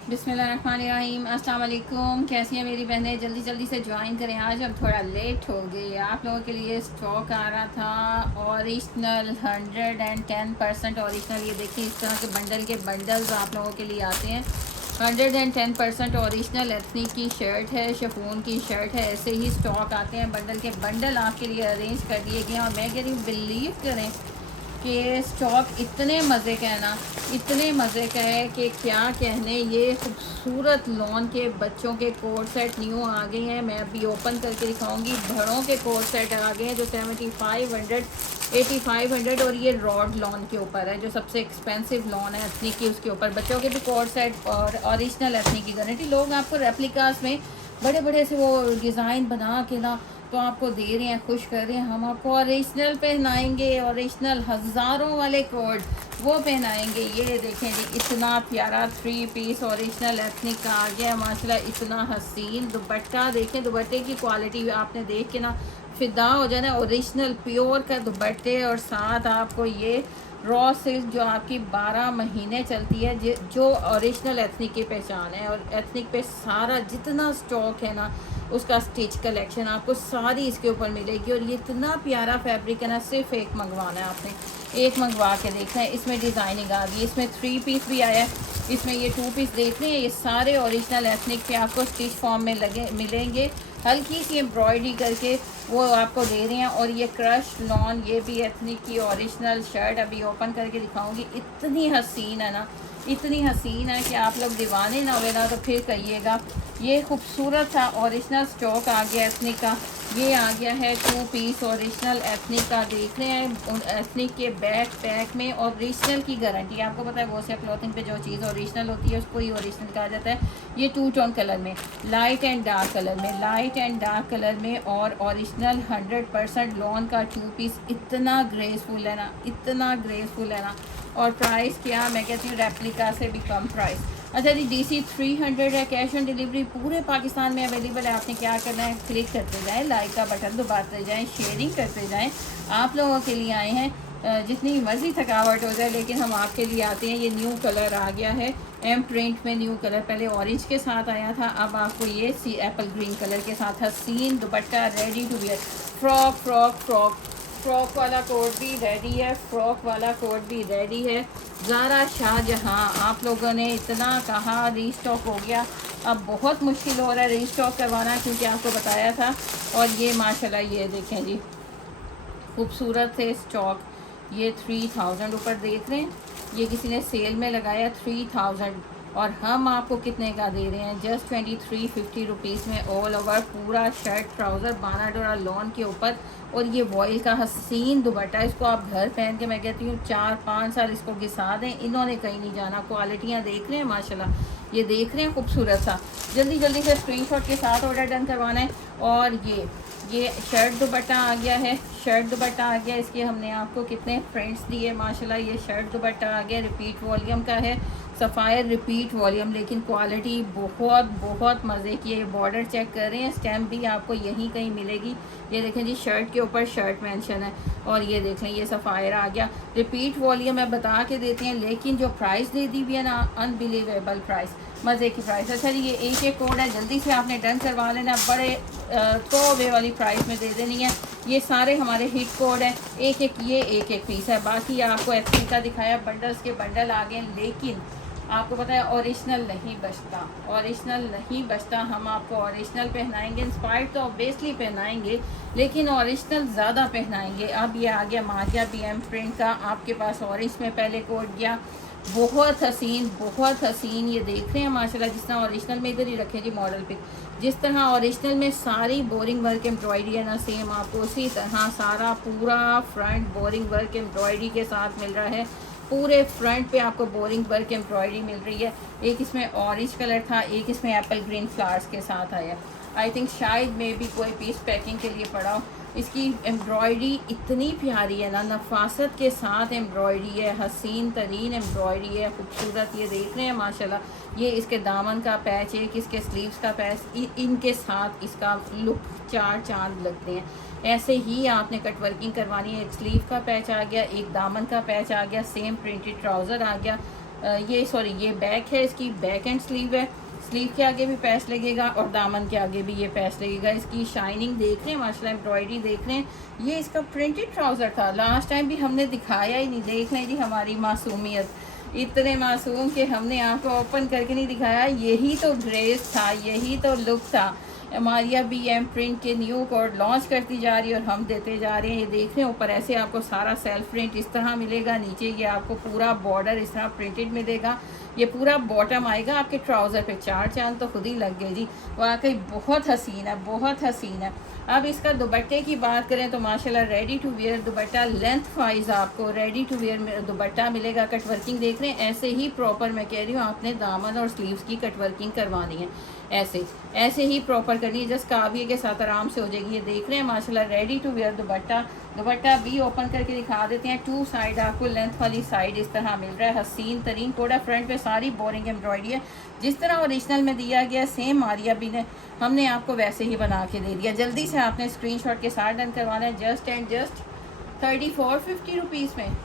बिस्मिल्लाहिर्रहमानिर्रहीम। अस्सलाम वालेकुम। कैसी हैं मेरी बहनें? जल्दी जल्दी से ज्वाइन करें। आज हम थोड़ा लेट हो गए। आप लोगों के लिए स्टॉक आ रहा था ओरिजिनल 110% ओरिजिनल। ये देखिए इस तरह के बंडल्स आप लोगों के लिए आते हैं। 110% ओरिजिनल एथनिक की शर्ट है, शिफॉन की शर्ट है। ऐसे ही स्टॉक आते हैं, बंडल के बंडल आपके लिए अरेंज कर दिए गए हैं। और मैं कह रही हूँ बिलीव करें कि स्टॉक इतने मज़े का है ना, इतने मज़े का है कि क्या कहने। ये खूबसूरत लॉन के बच्चों के कोट सेट न्यू आ गए हैं। मैं अभी ओपन करके दिखाऊंगी। बड़ों के कोट सेट आ गए हैं जो 7500 8500 और ये रॉड लॉन के ऊपर है, जो सबसे एक्सपेंसिव लॉन है एथनिक की, उसके ऊपर बच्चों के भी कोट सेट और ओरिजिनल एथनिक की गारंटी। लोग आपको रेप्लिकास में बड़े बड़े से वो डिज़ाइन बना के ना तो आपको दे रहे हैं, खुश कर रहे हैं। हम आपको ओरिजिनल पहनाएंगे, ओरिजिनल हज़ारों वाले कोड वो पहनाएंगे। ये देखें जी, इतना प्यारा 3 पीस ओरिजिनल एथनिक का आ गया माशाल्लाह। इतना हसीन दुपट्टा देखें, दुपट्टे की क्वालिटी आपने देख के ना फिदा हो जाना। ओरिजिनल प्योर का दुपट्टे और साथ आपको ये रॉ सिल्क जो आपकी 12 महीने चलती है, जो ओरिजिनल एथनिक की पहचान है। और एथनिक पे सारा जितना स्टॉक है ना, उसका स्टिच कलेक्शन आपको सारी इसके ऊपर मिलेगी। और ये इतना प्यारा फैब्रिक है ना, सिर्फ एक मंगवाना है आपने, एक मंगवा के देखना है। इसमें डिज़ाइनिंग आ गई, इसमें 3 पीस भी आया है, इसमें ये 2 पीस देख रहे हैं। ये सारे ओरिजिनल एथनिक पे आपको स्टिच फॉर्म में लगे मिलेंगे, हल्की सी एम्ब्रॉयडरी करके वो आपको दे रहे हैं। और ये क्रश लॉन, ये भी एथनिक की ओरिजिनल शर्ट अभी ओपन करके दिखाऊंगी। इतनी हसीन है ना, इतनी हसीन है कि आप लोग दीवाने ना हुए ना तो फिर कहिएगा। ये खूबसूरत सा ओरिजिनल स्टॉक आ गया एथनिक का। ये आ गया है 2 पीस ओरिजिनल एथनिक का। देख रहे हैं एथनिक के बैक पैक में ओरिजिनल की गारंटी। आपको पता है वो से क्लॉथिंग पे जो चीज़ ओरिजिनल होती है उसको ही ओरिजिनल कहा जाता है। ये 2 टोन कलर में, लाइट एंड डार्क कलर में, लाइट एंड डार्क कलर में और ओरिजिनल 100% लॉन का 2 पीस। इतना ग्रेसफुल है ना, इतना ग्रेसफुल है ना। और प्राइस क्या, मैं कहती हूँ रेप्लिका से भी कम प्राइस। अच्छा जी, DC 300 है, कैश ऑन डिलीवरी पूरे पाकिस्तान में अवेलेबल है। आपने क्या करना है, क्लिक करते जाएं, लाइक का बटन दबाते जाएं, शेयरिंग करते जाएं। आप लोगों के लिए आए हैं, जितनी मर्जी थकावट हो जाए लेकिन हम आपके लिए आते हैं। ये न्यू कलर आ गया है, एम प्रिंट में न्यू कलर। पहले ऑरेंज के साथ आया था, अब आपको ये सी एप्पल ग्रीन कलर के साथ हसीन dupatta ready to wear. Frock frock frock frock वाला कोट भी रेडी है, फ्रॉक वाला कोट भी रेडी है। ज़ारा शाहजहाँ, आप लोगों ने इतना कहा रीस्टॉक हो गया, अब बहुत मुश्किल हो रहा है रीस्टॉक करवाना, क्योंकि आपको बताया था। और ये माशाल्लाह ये देखें जी, खूबसूरत से स्टॉक। ये 3000 ऊपर देख रहे हैं, ये किसी ने सेल में लगाया 3000 और हम आपको कितने का दे रहे हैं, जस्ट 2350 रुपीज़ में ऑल ओवर पूरा शर्ट ट्राउज़र 12 डोरा लॉन के ऊपर। और ये वॉइल का हसीन दुपट्टा, इसको आप घर पहन के मैं कहती हूँ 4-5 साल इसको घिसा दें, इन्होंने कहीं नहीं जाना। क्वालिटियाँ देख रहे हैं माशाल्लाह, ये देख रहे हैं खूबसूरत सा। जल्दी जल्दी से स्क्रीनशॉट के साथ ऑर्डर डन करवाना है। और ये शर्ट दुपट्टा आ गया है, शर्ट दुपट्टा आ गया। इसके हमने आपको कितने फ्रेंड्स दिए माशाल्लाह। ये शर्ट दुपट्टा आ गया, रिपीट वॉल्यूम का है, सफ़ायर रिपीट वॉल्यूम, लेकिन क्वालिटी बहुत बहुत मज़े की है। ये बॉर्डर चेक कर रहे हैं, स्टैम्प भी आपको यहीं कहीं मिलेगी। ये देखें जी, शर्ट के ऊपर शर्ट मेंशन है। और ये देख लें, ये सफ़ायर आ गया, रिपीट वॉल्यूम है, बता के देते हैं। लेकिन जो प्राइस दे दी हुई है ना, अनबिलीवेबल प्राइस, मज़े की प्राइस। अच्छा जी, ये एक कोड है, जल्दी से आपने डन करवा लेना, बड़े तो वे वाली प्राइस में दे देनी है। ये सारे हमारे हिट कोड हैं, एक एक ये एक एक पीस है। बाकी आपको एथनिक का दिखाया, बंडल्स के बंडल आ गए, लेकिन आपको पता है ओरिजिनल नहीं बचता, ओरिजिनल नहीं बचता। हम आपको ओरिजिनल पहनाएंगे, इंस्पायर्ड तो ऑब्वियसली पहनाएंगे, लेकिन ओरिजिनल ज़्यादा पहनाएंगे। अब ये आ गया मारिया BM प्रिंट का, आपके पास ऑरेंज में पहले कोड गया, बहुत हसीन बहुत हसीन। ये देख रहे हैं माशाल्लाह, जिस तरह ओरिजिनल में, इधर ही रखे जी मॉडल पिक, जिस तरह ओरिजिनल में सारी बोरिंग वर्क एम्ब्रॉयडरी है ना, सेम आपको उसी तरह सारा पूरा फ्रंट बोरिंग वर्क एम्ब्रॉयडरी के साथ मिल रहा है। पूरे फ्रंट पे आपको बोरिंग वर्क एम्ब्रॉयडरी मिल रही है। एक इसमें ऑरेंज कलर था, एक इसमें एप्पल ग्रीन फ्लावर्स के साथ आया। आई थिंक शायद में भी कोई पीस पैकिंग के लिए पड़ा हो। इसकी एम्ब्रॉयडरी इतनी प्यारी है ना, नफासत के साथ एम्ब्रॉयडरी है, हसीन तरीन एम्ब्रॉयडरी है, खूबसूरत। ये देख रहे हैं माशाल्लाह, ये इसके दामन का पैच, एक इसके स्लीव्स का पैच, इनके साथ इसका लुक 4 चांद लगते हैं। ऐसे ही आपने कटवर्किंग करवानी है। एक स्लीव का पैच आ गया, एक दामन का पैच आ गया, सेम प्रिंटेड ट्राउज़र आ गया। ये सॉरी ये बैक है, इसकी बैक एंड स्लीव है। स्लीव के आगे भी पैच लगेगा और दामन के आगे भी ये पैच लगेगा। इसकी शाइनिंग देख रहे हैं माशाल्लाह, एम्ब्रॉयडरी देख रहे हैं। ये इसका प्रिंटेड ट्राउज़र था, लास्ट टाइम भी हमने दिखाया ही नहीं। देख लें जी हमारी मासूमियत, इतने मासूम कि हमने आपको ओपन करके नहीं दिखाया। यही तो ग्रेस था, यही तो लुक था। हमारी बी एम प्रिंट के न्यू कोड लॉन्च करती जा रही है और हम देते जा रहे हैं। ये देख रहे हैं ऊपर ऐसे आपको सारा सेल्फ प्रिंट इस तरह मिलेगा, नीचे ये आपको पूरा बॉर्डर इस तरह प्रिंटेड मिलेगा। ये पूरा बॉटम आएगा आपके ट्राउज़र पे। 4 चांद तो खुद ही लग गए जी, वाकई बहुत हसीन है, बहुत हसीन है। अब इसका दुपट्टे की बात करें तो माशाल्लाह ready to wear dupatta, length wise आपको रेडी टू वेयर दुपट्टा मिलेगा। कट वर्किंग देख रहे हैं, ऐसे ही प्रॉपर मैं कह रही हूँ आपने दामन और स्लीव्स की कट वर्किंग करवानी है, ऐसे ऐसे ही प्रॉपर करनी है, जस्ट काविये के साथ आराम से हो जाएगी। ये देख रहे हैं माशाल्लाह ready to wear dupatta. Dupatta भी ओपन करके दिखा देते हैं। 2 साइड आपको लेंथ वाली साइड इस तरह मिल रहा है, हसीन तरीन कोड़ा। फ्रंट पे सारी बोरिंग एम्ब्रॉयडरी है, जिस तरह ओरिजिनल में दिया गया सेम आरिया भी ने हमने आपको वैसे ही बना के दे दिया। जल्दी से आपने स्क्रीनशॉट के साथ डन करवाना है। जस्ट एंड जस्ट 3450 रुपीज़ में,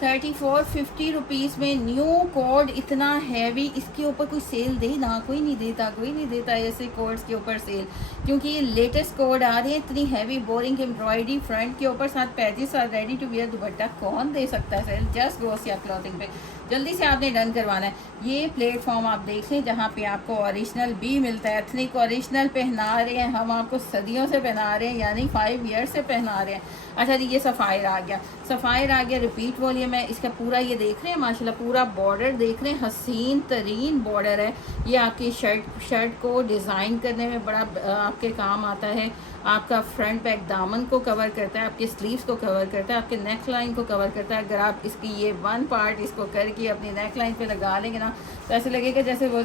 3450 रुपीज़ में न्यू कोड। इतना हैवी, इसके ऊपर कोई सेल दे ना, कोई नहीं देता, कोई नहीं देता ऐसे कोड्स के ऊपर सेल, क्योंकि ये लेटेस्ट कोड आ रहे हैं। इतनी हैवी बोरिंग एम्ब्रॉयडरी फ्रंट के ऊपर, साथ पैजेस और रेडी टू वेयर दुपट्टा, कौन दे सकता है सेल? जस्ट गोसिया क्लॉथिंग पे जल्दी से आपने डन करवाना है। ये प्लेटफॉर्म आप देख लें जहाँ पे आपको ओरिजिनल भी मिलता है। एथनिक ओरिजिनल पहना रहे हैं हम आपको, सदियों से पहना रहे हैं, यानी 5 ईयर से पहना रहे हैं। अच्छा जी, ये सफ़ायर आ गया, सफ़ायर आ गया, रिपीट वॉल्यूम है इसका पूरा। ये देख रहे हैं माशाल्लाह पूरा बॉर्डर देख रहे हैं, हसीन तरीन बॉर्डर है। ये आपकी शर्ट को डिज़ाइन करने में बड़ा आपके काम आता है। आपका फ्रंट बैक दामन को कवर करता है, आपके स्लीव्स को कवर करता है, आपके नेक लाइन को कवर करता है। अगर आप इसकी ये 1 पार्ट इसको करके अपनी नेक लाइन पे लगा लेंगे ना, तो ऐसे लगेगा जैसे वो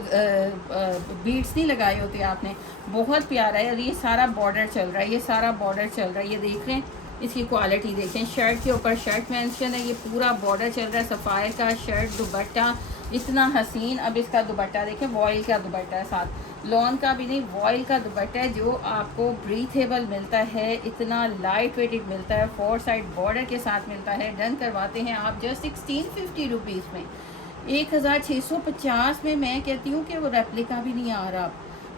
बीड्स नहीं लगाए होते आपने। बहुत प्यारा है। और ये सारा बॉर्डर चल रहा है, ये सारा बॉर्डर चल रहा है। ये देख रहे हैं, इसकी क्वालिटी देखें। शर्ट के ऊपर शर्ट मेंशन है, ये पूरा बॉर्डर चल रहा है। सफ़ायर का शर्ट दुपट्टा इतना हसीन। अब इसका दुपट्टा देखें, वॉयल का दुपट्टा है, साथ लॉन का भी नहीं, वॉयल का दुपट्टा है, जो आपको ब्रीथेबल मिलता है, इतना लाइट वेटेड मिलता है, 4 साइड बॉर्डर के साथ मिलता है। डन करवाते हैं आप जस्ट 1650 रुपीज़ में, 1650 में। मैं कहती हूँ कि वो रेप्लिका भी नहीं आ रहा,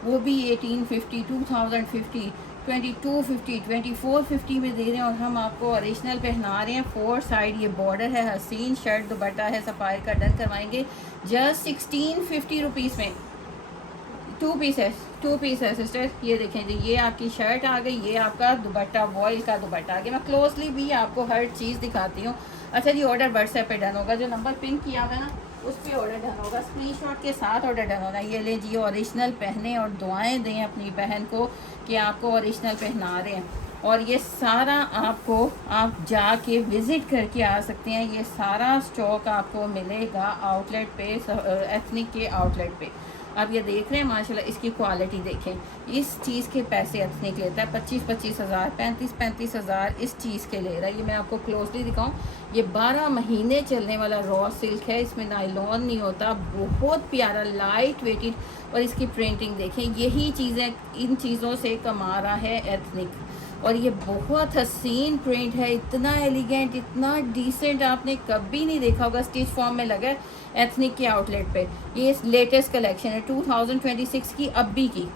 वो भी 1850, 2050, 2250, 2450 में दे रहे हैं। और हम आपको ओरिजिनल पहना रहे हैं। 4 साइड ये बॉर्डर है, हसीन शर्ट दुपट्टा है, सफ़ायर का। डन करवाएंगे जस्ट 1650 रुपीज़ में। 2 पीस है सिस्टर। ये देखें जी, ये आपकी शर्ट आ गई, ये आपका दुपट्टा वॉयल का दुपट्टा आ गया। मैं क्लोजली भी आपको हर चीज़ दिखाती हूँ। अच्छा जी, ऑर्डर व्हाट्सएप पे डन होगा, जो नंबर पिन किया हुआ है ना उस पर ऑर्डर डन होगा। स्क्रीनशॉट के साथ ऑर्डर डन होना। ये ले जी, ओरिजिनल पहने और दुआएं दें अपनी बहन को कि आपको ओरिजिनल पहना रहे हैं। और ये सारा आपको आप जाके विज़िट करके आ सकते हैं। ये सारा स्टॉक आपको मिलेगा आउटलेट पे, एथनिक के आउटलेट पे। अब ये देख रहे हैं माशाल्लाह, इसकी क्वालिटी देखें। इस चीज़ के पैसे एथनिक लेता है 25-25 हज़ार, 35-35 हज़ार इस चीज़ के ले रहा है। ये मैं आपको क्लोजली दिखाऊं, ये 12 महीने चलने वाला रॉ सिल्क है, इसमें नायलॉन नहीं होता। बहुत प्यारा लाइट वेटेड। और इसकी प्रिंटिंग देखें, यही चीज़ें, इन चीज़ों से कमा रहा है एथनिक। और ये बहुत हसीन प्रिंट है, इतना एलिगेंट, इतना डिसेंट आपने कभी नहीं देखा होगा। स्टिच फॉर्म में लगा है एथनिक के आउटलेट पे। ये लेटेस्ट कलेक्शन है 2026 की,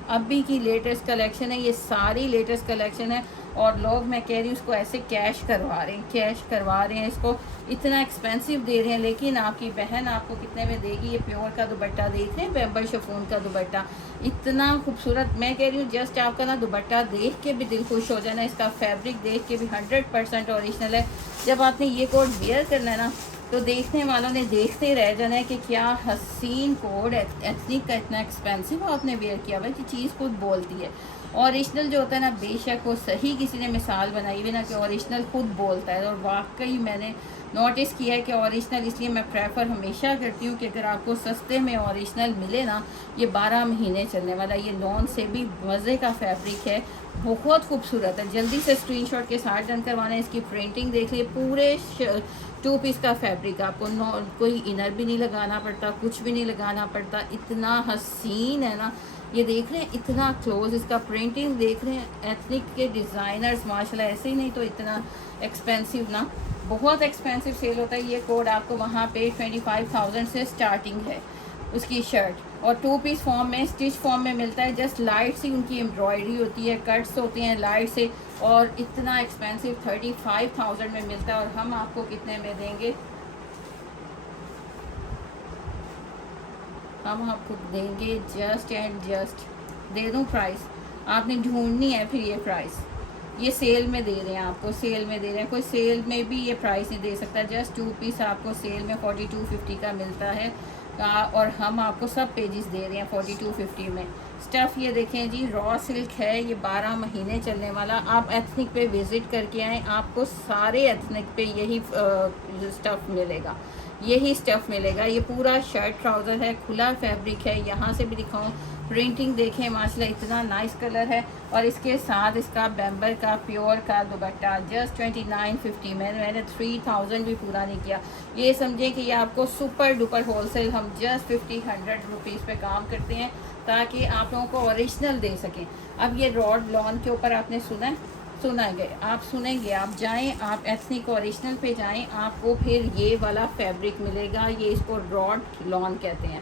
अभी की लेटेस्ट कलेक्शन है। ये सारी लेटेस्ट कलेक्शन है। और लोग, मैं कह रही हूँ, उसको ऐसे कैश करवा रहे हैं, इसको इतना एक्सपेंसिव दे रहे हैं। लेकिन आपकी बहन आपको कितने में देगी? ये प्योर का दुपट्टा देख रहे हैं, बेम्बर शिफॉन का दुपट्टा, इतना खूबसूरत। मैं कह रही हूँ जस्ट आपका ना दुपट्टा देख के भी दिल खुश हो जाना, इसका फैब्रिक देख के भी 100% ओरिजिनल है। जब आपने ये कोट वेयर करना है ना, तो देखने वालों ने देखते रह जाना है कि क्या हसीन कोड। एथनिक का इतना एक्सपेंसिव आपने वेयर किया हुआ है कि चीज़ खुद बोलती है। ओरिजिनल जो होता है ना, बेशक वो सही किसी ने मिसाल बनाई हुई ना कि ओरिजिनल खुद बोलता है। और वाकई मैंने नोटिस किया है कि ओरिजिनल, इसलिए मैं प्रेफर हमेशा करती हूँ कि अगर आपको सस्ते में ओरिजिनल मिले ना, ये 12 महीने चलने वाला, ये लॉन से भी मज़े का फैब्रिक है, बहुत खूबसूरत है। जल्दी से स्क्रीनशॉट के साथ डन करवाना है। इसकी प्रिंटिंग देख लिए, पूरे 2 पीस का फैब्रिक, आपको कोई इनर भी नहीं लगाना पड़ता, कुछ भी नहीं लगाना पड़ता। इतना हसीन है ना, ये देख रहे हैं, इतना क्लोज इसका प्रिंटिंग देख रहे हैं। एथनिक के डिज़ाइनर्स माशाल्लाह ऐसे ही नहीं तो इतना एक्सपेंसिव ना, बहुत एक्सपेंसिव सेल होता है। ये कोड आपको वहाँ पे 25,000 से स्टार्टिंग है उसकी शर्ट, और 2 पीस फॉर्म में, स्टिच फॉर्म में मिलता है। जस्ट लाइट सी उनकी एम्ब्रॉयडरी होती है, कट्स होते हैं लाइट से, और इतना एक्सपेंसिव 35,000 में मिलता है। और हम आपको कितने में देंगे? हम आपको देंगे जस्ट एंड जस्ट, दे दूँ प्राइस, आपने ढूंढनी है फिर ये प्राइस। ये सेल में दे रहे हैं आपको, सेल में दे रहे हैं, कोई सेल में भी ये प्राइस नहीं दे सकता। जस्ट 2 पीस आपको सेल में 4250 का मिलता है, और हम आपको सब पेजेस दे रहे हैं 4250 में। स्टफ़ ये देखें जी, रॉ सिल्क है, ये 12 महीने चलने वाला। आप एथनिक पे विज़िट करके आएँ, आपको सारे एथनिक पे यही स्टफ़ मिलेगा, यही स्टफ़ मिलेगा। ये पूरा शर्ट ट्राउज़र है, खुला फैब्रिक है। यहाँ से भी दिखाऊं, प्रिंटिंग देखें माशाल्लाह, इतना नाइस कलर है। और इसके साथ इसका बैम्बर का प्योर का दुपट्टा जस्ट 2950 में। मैंने 3000 भी पूरा नहीं किया। ये समझें कि ये आपको सुपर डुपर होलसेल हम जस्ट 50-100 रुपीज़ पे काम करते हैं, ताकि आप लोगों को ओरिजिनल दे सकें। अब ये रॉड लॉन के ऊपर आपने सुनेंगे, आप सुनेंगे, आप जाएं, आप एथनिक ओरिजिनल पे जाएं, आपको फिर ये वाला फैब्रिक मिलेगा। ये इसको रॉड लॉन कहते हैं।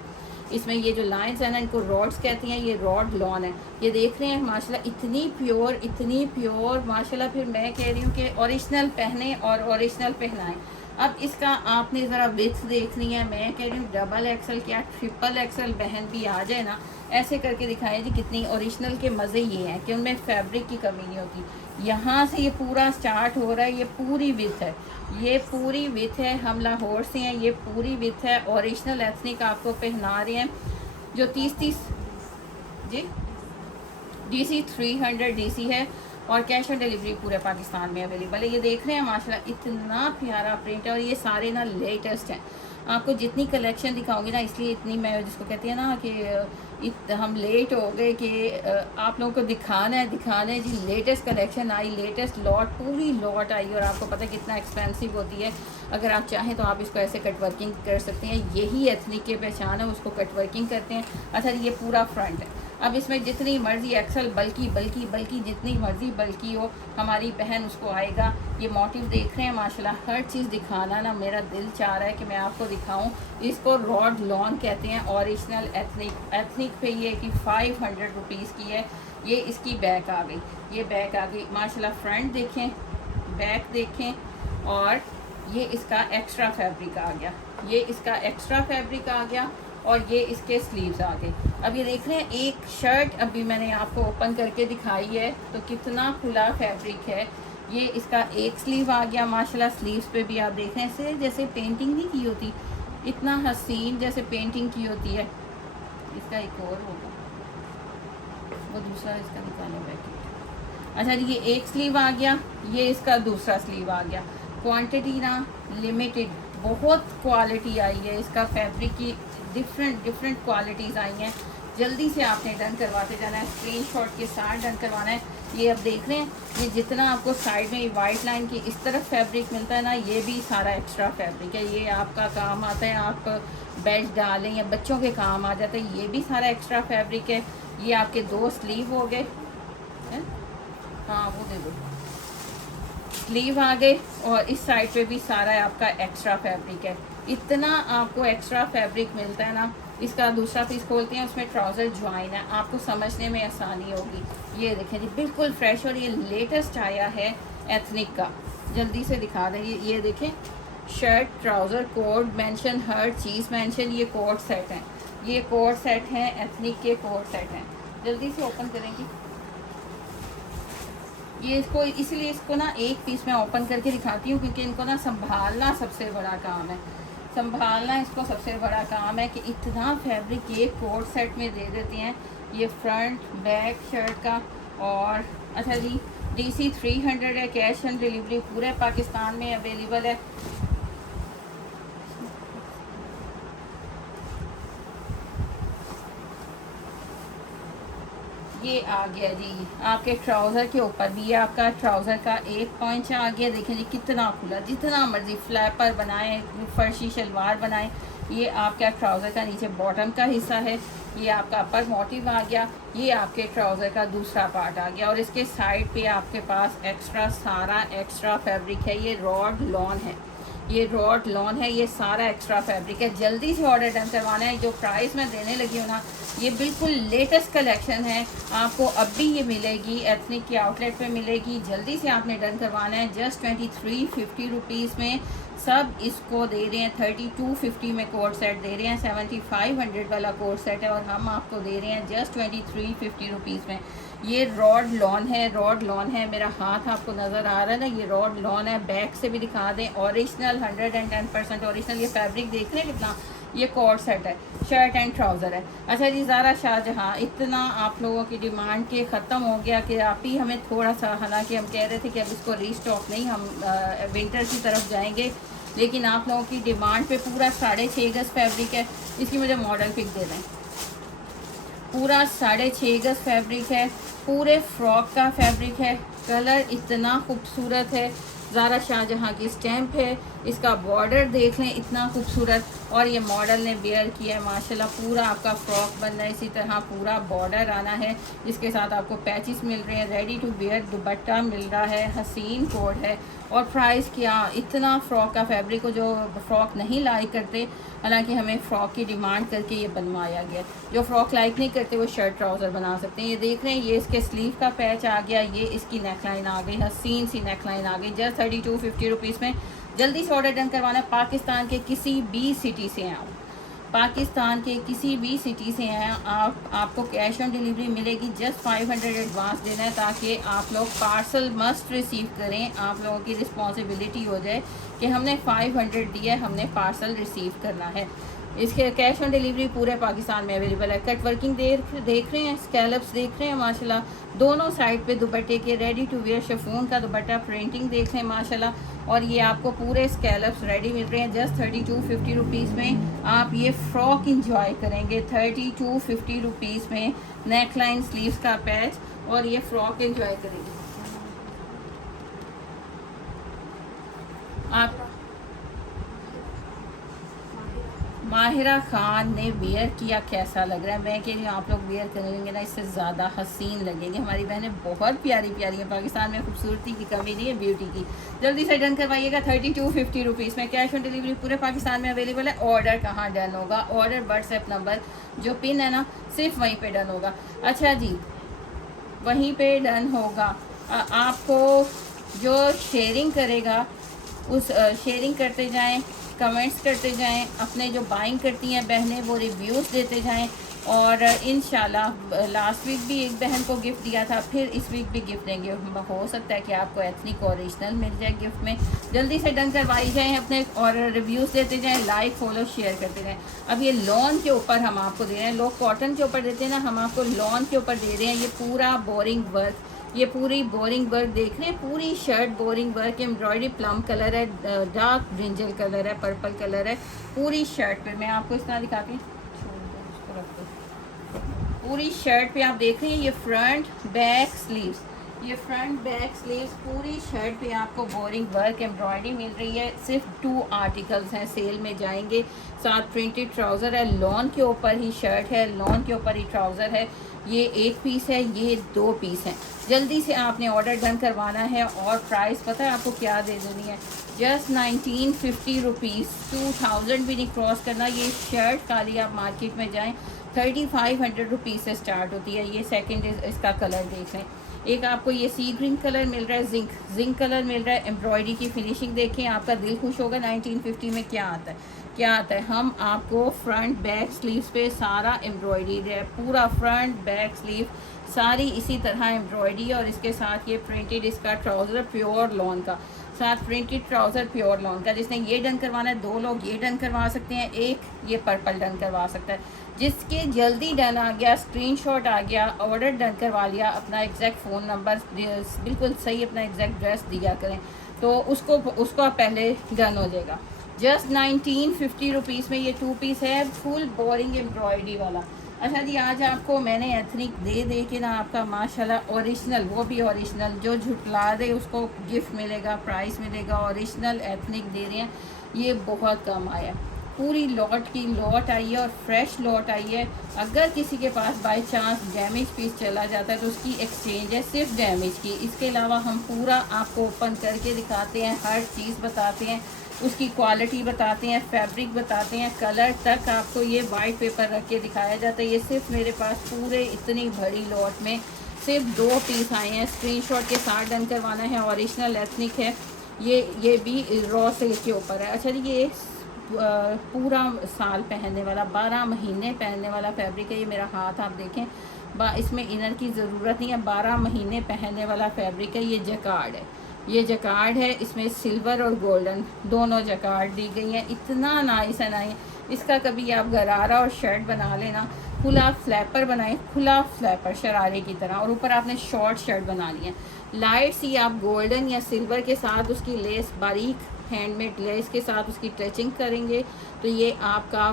इसमें ये जो लाइंस हैं ना, इनको रॉड्स कहती हैं, ये रॉड लॉन है। ये देख रहे हैं माशाल्लाह, इतनी प्योर माशाल्लाह। फिर मैं कह रही हूँ कि ओरिजिनल पहने और ओरिजिनल पहनाएं। अब इसका आपने ज़रा विड्थ देखनी है, मैं कह रही हूँ डबल एक्सल क्या ट्रिपल एक्सल बहन भी आ जाए ना, ऐसे करके दिखाएं जी। कितनी ओरिजिनल के मज़े ये हैं कि उनमें फैब्रिक की कमी नहीं होती। यहाँ से ये पूरा स्टार्ट हो रहा है, ये पूरी विड्थ है, ये पूरी विड्थ है। हम लाहौर से हैं, ये पूरी विड्थ है। ओरिजिनल एथनिक आपको पहना रहे हैं जो 30 जी DC 300 DC है, और कैश ऑन डिलीवरी पूरे पाकिस्तान में अवेलेबल है। ये देख रहे हैं माशाल्लाह, इतना प्यारा प्रिंट है, और ये सारे ना लेटेस्ट हैं। आपको जितनी कलेक्शन दिखाऊंगी ना, इसलिए इतनी, मैं जिसको कहती है ना कि हम लेट हो गए कि आप लोगों को दिखाना है जी। लेटेस्ट कलेक्शन आई, लेटेस्ट लॉट, पूरी लॉट आई, और आपको पता है कितना एक्सपेंसिव होती है। अगर आप चाहें तो आप इसको ऐसे कटवर्किंग कर सकते हैं, यही एथनिक की पहचान है, उसको कटवर्किंग करते हैं। अच्छा, ये पूरा फ्रंट है। अब इसमें जितनी मर्ज़ी एक्सल बल्कि जितनी मर्ज़ी बल्कि हो, हमारी बहन उसको आएगा। ये मोटिव देख रहे हैं माशाल्लाह, हर चीज़ दिखाना ना मेरा दिल चाह रहा है कि मैं आपको दिखाऊं। इसको रॉड लॉन कहते हैं, ओरिजिनल एथनिक पे ये कि 500 रुपीज़ की है। ये इसकी बैक आ गई, ये बैक आ गई माशाल्लाह। फ्रंट देखें, बैक देखें, और ये इसका एक्स्ट्रा फैब्रिक आ गया, ये इसका एक्स्ट्रा फैब्रिक आ गया, और ये इसके स्लीव्स आ गए। अब ये देख रहे हैं, एक शर्ट अभी मैंने आपको ओपन करके दिखाई है, तो कितना खुला फैब्रिक है। ये इसका एक स्लीव आ गया माशाल्लाह। स्लीव्स पे भी आप देख रहे हैं, ऐसे जैसे पेंटिंग नहीं की होती, इतना हसीन जैसे पेंटिंग की होती है। इसका एक और होगा, वो दूसरा इसका निकालो पैकेट। अच्छा जी, ये एक स्लीव आ गया, ये इसका दूसरा स्लीव आ गया। क्वांटिटी ना लिमिटेड, बहुत क्वालिटी आई है इसका फैब्रिक की, डिफरेंट क्वालिटीज़ आई हैं। जल्दी से आपने डन करवाते जाना है, स्क्रीनशॉट के साथ डन करवाना है। ये अब देख रहे हैं, ये जितना आपको साइड में वाइट लाइन की इस तरफ फैब्रिक मिलता है ना, ये भी सारा एक्स्ट्रा फैब्रिक है। ये आपका काम आता है, आप बेड डालें या बच्चों के काम आ जाता है, ये भी सारा एक्स्ट्रा फैब्रिक है। ये आपके 2 स्लीव हो गए, हाँ वो दे दो, स्लीव आ गए, और इस साइड पे भी सारा आपका एक्स्ट्रा फैब्रिक है। इतना आपको एक्स्ट्रा फैब्रिक मिलता है ना। इसका दूसरा पीस खोलते हैं, उसमें ट्राउज़र ज्वाइन है, आपको समझने में आसानी होगी। ये देखें जी, बिल्कुल फ्रेश, और ये लेटेस्ट आया है एथनिक का। जल्दी से दिखा दें, ये देखें, शर्ट ट्राउज़र कोड मेंशन, हर चीज़ मेंशन। ये कोड सेट हैं, ये कोड सेट हैं, एथनिक के कोड सेट हैं। जल्दी से ओपन करेंगी ये इसको, इसलिए इसको ना एक पीस मैं ओपन करके दिखाती हूँ, क्योंकि इनको ना संभालना सबसे बड़ा काम है। संभालना इसको सबसे बड़ा काम है कि इतना फैब्रिक ये कोट सेट में दे देते हैं। ये फ्रंट बैक शर्ट का, और अच्छा जी DC 300 है, कैश ऑन डिलीवरी पूरे पाकिस्तान में अवेलेबल है। ये आ गया जी आपके ट्राउज़र के ऊपर भी, ये आपका ट्राउज़र का एक पॉइंट आ गया। देखें जी कितना खुला, जितना मर्जी फ्लैपर बनाएं, फर्शी शलवार बनाएं, ये आपका ट्राउज़र का नीचे बॉटम का हिस्सा है, ये आपका अपर मोटिव आ गया, ये आपके ट्राउज़र का दूसरा पार्ट आ गया और इसके साइड पे आपके पास एक्स्ट्रा सारा एक्स्ट्रा फैब्रिक है। ये रॉड लॉन है, ये रॉड लॉन है, ये सारा एक्स्ट्रा फैब्रिक है। जल्दी से ऑर्डर डन करवाना है। जो प्राइस मैं देने लगी हूँ ना, ये बिल्कुल लेटेस्ट कलेक्शन है, आपको अब भी ये मिलेगी, एथनिक की आउटलेट पे मिलेगी। जल्दी से आपने डन करवाना है। जस्ट 2350 रुपीज़ में सब इसको दे रहे हैं। 3250 में कोट सेट दे रहे हैं, 7500 वाला कोट सेट है और हम आपको दे रहे हैं जस्ट 2350 रुपीज़ में। ये रॉड लॉन है, रॉड लॉन है, मेरा हाथ आपको नज़र आ रहा है ना, ये रॉड लॉन है। बैक से भी दिखा दें, ओरिजिनल 110% ओरिजिनल। ये फैब्रिक देख रहे हैं कितना, ये कोट सेट है, शर्ट एंड ट्राउज़र है। अच्छा जी, ज़ारा शाहजहाँ, इतना आप लोगों की डिमांड के ख़त्म हो गया कि आप ही हमें थोड़ा सा, हालांकि हम कह रहे थे कि अब इसको रीस्टॉक नहीं, हम विंटर की तरफ जाएंगे, लेकिन आप लोगों की डिमांड पे पूरा 6.5 गज फैब्रिक है। इसकी मुझे मॉडल पिक दे दें। पूरा 6.5 गज फैब्रिक है, पूरे फ्रॉक का फैब्रिक है। कलर इतना खूबसूरत है, ज़ारा शाहजहाँ की स्टैम्प है। इसका बॉर्डर देख लें, इतना खूबसूरत। और ये मॉडल ने वेयर किया है माशाल्लाह। पूरा आपका फ्रॉक बन रहा है, इसी तरह पूरा बॉर्डर आना है। इसके साथ आपको पैचेस मिल रहे हैं, रेडी टू वेयर दुपट्टा मिल रहा है, हसीन कोड है। और प्राइस क्या, इतना फ्रॉक का फैब्रिक को जो फ्रॉक नहीं लाइक करते, हालांकि हमें फ़्रॉक की डिमांड करके ये बनवाया गया। जो फ्रॉक लाइक नहीं करते वो शर्ट ट्राउज़र बना सकते हैं। ये देख रहे हैं, ये इसके स्लीव का पैच आ गया, ये इसकी नेकलाइन आ गई, हसीन सी नेकलाइन आ गई। जस्ट 3250 रुपीज़ में जल्दी से ऑर्डर डन करवाना। पाकिस्तान के किसी भी सिटी से हैं आप, पाकिस्तान के किसी भी सिटी से हैं आप, आपको कैश ऑन डिलीवरी मिलेगी। जस्ट 500 एडवांस देना है ताकि आप लोग पार्सल मस्ट रिसीव करें। आप लोगों की रिस्पॉन्सिबिलिटी हो जाए कि हमने 500 दिया है, हमने पार्सल रिसीव करना है। इसके कैश ऑन डिलीवरी पूरे पाकिस्तान में अवेलेबल है। कट वर्किंग देख रहे हैं, स्कैलप्स देख रहे हैं माशाल्लाह, दोनों साइड पे दुपट्टे के रेडी टू वेयर शिफॉन का दुपट्टा, प्रिंटिंग देख रहे हैं माशाल्लाह। और ये आपको पूरे स्कैलप्स रेडी मिल रहे हैं जस्ट 3250 रुपीज़ में। आप ये फ्रॉक इंजॉय करेंगे 3250 रुपीज़ में। नेक लाइन, स्लीव्स का पैच और ये फ्रॉक इंजॉय करेंगे आप। माहिरा खान ने वेयर किया, कैसा लग रहा है? मैं कह रही हूँ आप लोग वेयर करेंगे ना, इससे ज़्यादा हसीन लगेंगे। हमारी बहनें बहुत प्यारी प्यारी हैं, पाकिस्तान में खूबसूरती की कमी नहीं है, ब्यूटी की। जल्दी से डन करवाइएगा 3250 रुपीज़ में। कैश ऑन डिलीवरी पूरे पाकिस्तान में अवेलेबल है। ऑर्डर कहाँ डन होगा? ऑर्डर व्हाट्सएप नंबर जो पिन है ना, सिर्फ वहीं पर डन होगा। अच्छा जी, वहीं पर डन होगा। आपको जो शेयरिंग करेगा उस शेयरिंग करते जाएं, कमेंट्स करते जाएं, अपने जो बाइंग करती हैं बहनें वो रिव्यूज़ देते जाएं। और इंशाल्लाह लास्ट वीक भी एक बहन को गिफ्ट दिया था, फिर इस वीक भी गिफ्ट देंगे। हो सकता है कि आपको एथनिक ओरिजिनल मिल जाए गिफ्ट में। जल्दी से डन करवाई जाएं अपने और रिव्यूज़ देते जाएं, लाइक फॉलो शेयर करते जाएं। अब ये लॉन के ऊपर हम आपको दे रहे हैं, लोग कॉटन के ऊपर देते हैं ना, हम आपको लॉन के ऊपर दे रहे हैं। ये पूरा बोरिंग वर्क, ये पूरी बोरिंग वर्क देख रहे हैं, पूरी shirt boring work, embroidery plum colour है, डार्क ब्रिंजल कलर है, पर्पल कलर है पूरी शर्ट पे। मैं आपको इस तरह दिखाती हूँ, पूरी शर्ट पे आप देख रहे हैं। ये फ्रंट बैक स्लीव्स, ये फ्रंट बैक स्लीव्स पूरी शर्ट पे आपको बोरिंग वर्क एम्ब्रॉयडरी मिल रही है। सिर्फ 2 आर्टिकल्स हैं, सेल में जाएंगे। साथ प्रिंटेड ट्राउज़र है, लॉन के ऊपर ही शर्ट है, लॉन के ऊपर ही ट्राउज़र है। ये 1 पीस है, ये 2 पीस हैं। जल्दी से आपने ऑर्डर डन करवाना है। और प्राइस पता है आपको क्या दे देनी है? जस्ट 1950 रुपीज़, 2000 भी नहीं क्रॉस करना। ये शर्ट खाली आप मार्केट में जाएं 3500 रुपीज़ से स्टार्ट होती है। ये सेकंड इसका कलर देख लें। एक आपको ये सी ग्रीन कलर मिल रहा है, जिंक कलर मिल रहा है। एम्ब्रॉयडरी की फिनिशिंग देखें, आपका दिल खुश होगा। 1950 में क्या आता है, क्या आता है? हम आपको फ्रंट बैक स्लीव्स पे सारा एम्ब्रॉयडरी है, पूरा फ्रंट बैक स्लीव सारी इसी तरह एम्ब्रॉयडरी। और इसके साथ ये प्रिंटेड इसका ट्राउज़र प्योर लॉन का, साथ प्रिंटेड ट्राउज़र प्योर लॉन का। जिसने ये डन करवाना है, 2 लोग ये डन करवा सकते हैं, एक ये पर्पल डन करवा सकता है। जिसके जल्दी डन आ गया, स्क्रीनशॉट आ गया, ऑर्डर डन करवा लिया, अपना एग्जैक्ट फ़ोन नंबर बिल्कुल सही, अपना एग्जैक्ट ड्रेस दिया करें तो उसको पहले डन हो जाएगा। जस्ट 1950 रुपीज़ में ये 2 पीस है, फुल बोरिंग एम्ब्रॉयडरी वाला। अच्छा जी, आज आपको मैंने एथनिक दे के ना आपका माशाल्लाह ओरिजिनल, वो भी ओरिजिनल, जो झुटला दे उसको गिफ्ट मिलेगा, प्राइस मिलेगा। ओरिजिनल एथनिक दे रहे हैं, ये बहुत कम आया। पूरी लॉट की लॉट आई है और फ्रेश लॉट आई है। अगर किसी के पास बाय चांस डैमेज पीस चला जाता है तो उसकी एक्सचेंज है सिर्फ डैमेज की। इसके अलावा हम पूरा आपको ओपन करके दिखाते हैं, हर चीज़ बताते हैं, उसकी क्वालिटी बताते हैं, फैब्रिक बताते हैं, कलर तक आपको ये वाइट पेपर रख के दिखाया जाता है। ये सिर्फ मेरे पास पूरे इतनी बड़ी लॉट में सिर्फ 2 पीस आए हैं। स्क्रीनशॉट के साथ डन करवाना है। ओरिजिनल एथनिक है ये भी रॉ सिल्क के ऊपर है। अच्छा जी, ये पूरा साल पहनने वाला 12 महीने पहनने वाला फैब्रिक है। ये मेरा हाथ आप देखें, इसमें इनर की ज़रूरत नहीं है, 12 महीने पहनने वाला फैब्रिक है। ये जकार्ड है, ये जकार्ड है, इसमें सिल्वर और गोल्डन दोनों जकार्ड दी गई है। इतना नाइस है ना ये। इसका कभी आप गरारा और शर्ट बना लेना, खुला फ्लैपर बनाएं, खुला फ्लैपर शरारे की तरह, और ऊपर आपने शॉर्ट शर्ट बना लिया। लाइट सी आप गोल्डन या सिल्वर के साथ उसकी लेस, बारीक हैंडमेड लेस के साथ उसकी टचिंग करेंगे तो ये आपका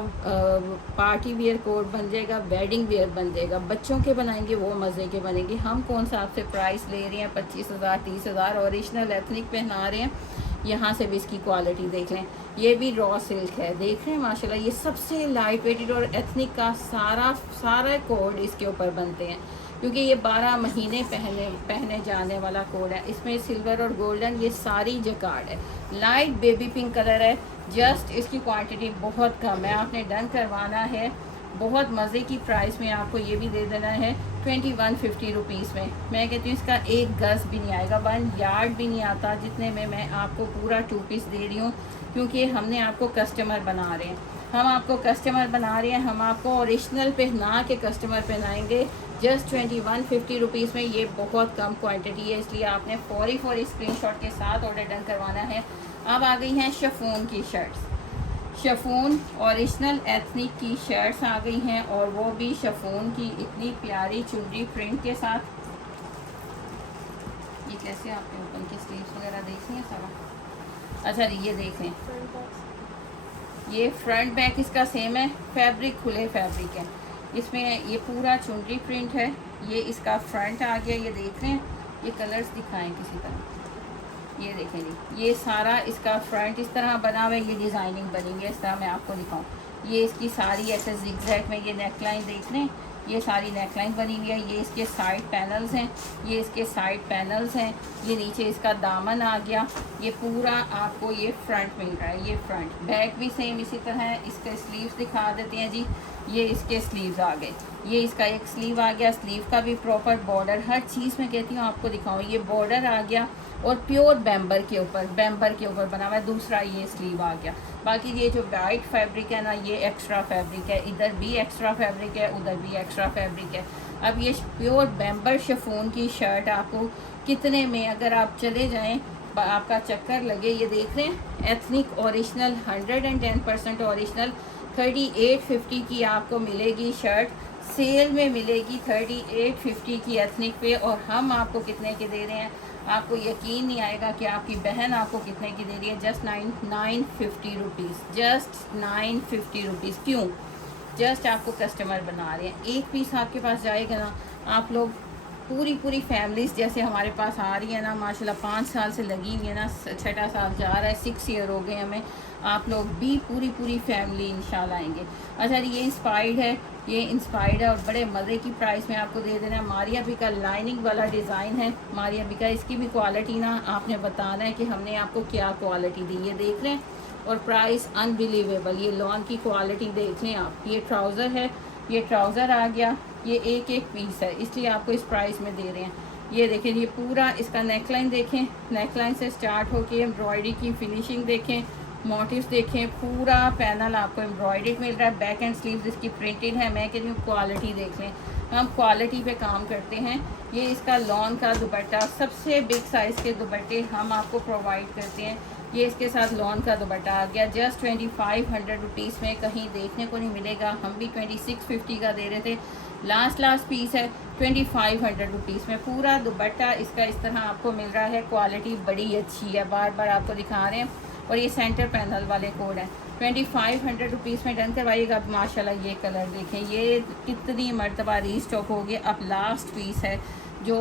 पार्टी वियर कोट बन जाएगा, वेडिंग वियर बन जाएगा। बच्चों के बनाएंगे वो मज़े के बनेंगे। हम कौन सा आपसे प्राइस ले रहे हैं 25,000 30,000, ओरिजिनल एथनिक पहना रहे हैं। यहाँ से भी इसकी क्वालिटी देख लें, ये भी रॉ सिल्क है, देख रहे हैं माशाल्लाह। ये सबसे लाइट वेटेड और एथनिक का सारा कोड इसके ऊपर बनते हैं क्योंकि ये 12 महीने पहने जाने वाला कोड है। इसमें सिल्वर और गोल्डन ये सारी जकार्ड है। लाइट बेबी पिंक कलर है। जस्ट इसकी क्वांटिटी बहुत कम है, आपने डन करवाना है। बहुत मज़े की प्राइस में आपको ये भी दे देना है 2150 रुपीज़ में। मैं कहती हूँ इसका एक गज़ भी नहीं आएगा, 1 यार्ड भी नहीं आता जितने में मैं आपको पूरा 2 पीस दे रही हूँ, क्योंकि हमने आपको कस्टमर बना रहे हैं। हम आपको कस्टमर बना रहे हैं, हम आपको ओरिजिनल पहना के कस्टमर पहनाएंगे। जस्ट 2150 रुपीज़ में ये बहुत कम क्वांटिटी है, इसलिए आपने फौरी स्क्रीनशॉट के साथ ऑर्डर डन करवाना है। अब आ गई हैं शिफॉन की शर्ट्स, शिफॉन ओरिजिनल एथनिक की शर्ट्स आ गई हैं, और वो भी शिफॉन की इतनी प्यारी चुनरी प्रिंट के साथ। ये कैसे आपने ओपन की स्लीव्स वगैरह देखी है सारा। अच्छा जी, ये देखें, ये फ्रंट बैक इसका सेम है, फैब्रिक खुले फैब्रिक है। इसमें ये पूरा चुनरी प्रिंट है। ये इसका फ्रंट आ गया, ये देख रहे हैं, ये कलर्स दिखाएं किसी तरह, ये देखें जी, ये सारा इसका फ्रंट इस तरह बना हुआ है। ये डिज़ाइनिंग बनी हुई है, इस तरह मैं आपको दिखाऊं। ये इसकी सारी ऐसे जिगजैग में ये नेकलाइन देख लें, ये सारी नेकलाइन बनी हुई है। ये इसके साइड पैनल्स हैं, ये इसके साइड पैनल्स हैं। ये नीचे इसका दामन आ गया। ये पूरा आपको ये फ्रंट मिल रहा है, ये फ्रंट। बैक भी सेम इसी तरह है। इसके स्लीव्स दिखा देते हैं जी, ये इसके स्लीव्स आ गए। ये इसका एक स्लीव आ गया, स्लीव का भी प्रॉपर बॉर्डर, हर चीज़ में कहती हूँ आपको दिखाऊँ। ये बॉर्डर आ गया और प्योर बैम्बर के ऊपर बना हुआ है। दूसरा ये स्लीव आ गया। बाकी ये जो वाइट फैब्रिक है ना, ये एक्स्ट्रा फैब्रिक है, इधर भी एक्स्ट्रा फैब्रिक है, उधर भी एक्स्ट्रा फैब्रिक है। अब ये प्योर बैम्बर शिफॉन की शर्ट आपको कितने में, अगर आप चले जाएं आपका चक्कर लगे, ये देख रहे हैं, एथनिक ओरिजिनल 110% ओरिजिनल 3850 की आपको मिलेगी शर्ट। सेल में मिलेगी 3850 की एथनिक पे, और हम आपको कितने के दे रहे हैं, आपको यकीन नहीं आएगा कि आपकी बहन आपको कितने की दे रही है। Just 950 rupees, just 950 rupees. क्यों? जस्ट आपको कस्टमर बना रहे हैं। एक पीस आपके पास जाएगा ना, आप लोग पूरी फैमिलीज जैसे हमारे पास आ रही है ना, माशाल्लाह 5 साल से लगी हुई है ना, 6ठा साल जा रहा है, 6 ईयर हो गए हमें। आप लोग भी पूरी फैमिली इंशाल्लाह आएंगे। अच्छा, ये इंस्पायर्ड है, ये इंस्पायर्ड है और बड़े मज़े की प्राइस में आपको दे देना है। मारिया बी का लाइनिंग वाला डिज़ाइन है, मारिया बी का। इसकी भी क्वालिटी ना आपने बताना है कि हमने आपको क्या क्वालिटी दी, ये देख लें, और प्राइस अनबिलीवेबल। ये लॉन की क्वालिटी देख लें आप। ये ट्राउज़र है, ये ट्राउज़र आ गया, ये एक पीस है, इसलिए आपको इस प्राइस में दे रहे हैं। ये देखें, ये पूरा इसका नेकलाइन देखें, नेकलाइन से स्टार्ट होके एम्ब्रॉयडरी की फिनिशिंग देखें, मोटिव्स देखें, पूरा पैनल आपको एम्ब्रॉयडर्ड मिल रहा है। बैक एंड स्लीव्स इसकी प्रिंटेड है। मैं कह रही हूँ क्वालिटी देख लें, हम क्वालिटी पे काम करते हैं। ये इसका लॉन का दुपट्टा, सबसे बिग साइज़ के दुपट्टे हम आपको प्रोवाइड करते हैं। ये इसके साथ लॉन का दुपट्टा आ गया। जस्ट 2500 रुपीज़ में कहीं देखने को नहीं मिलेगा। हम भी 2650 का दे रहे थे। लास्ट पीस है 2500 रुपीज़ में। पूरा दुपट्टा इसका इस तरह आपको मिल रहा है। क्वालिटी बड़ी अच्छी है, बार बार आपको दिखा रहे हैं। और ये सेंटर पैनल वाले कोड हैं। 2500 रुपीज़ में डन करवाइएगा। अब माशाल्लाह ये कलर देखें, ये कितनी मरतबा रीस्टॉक हो गया। अब लास्ट पीस है जो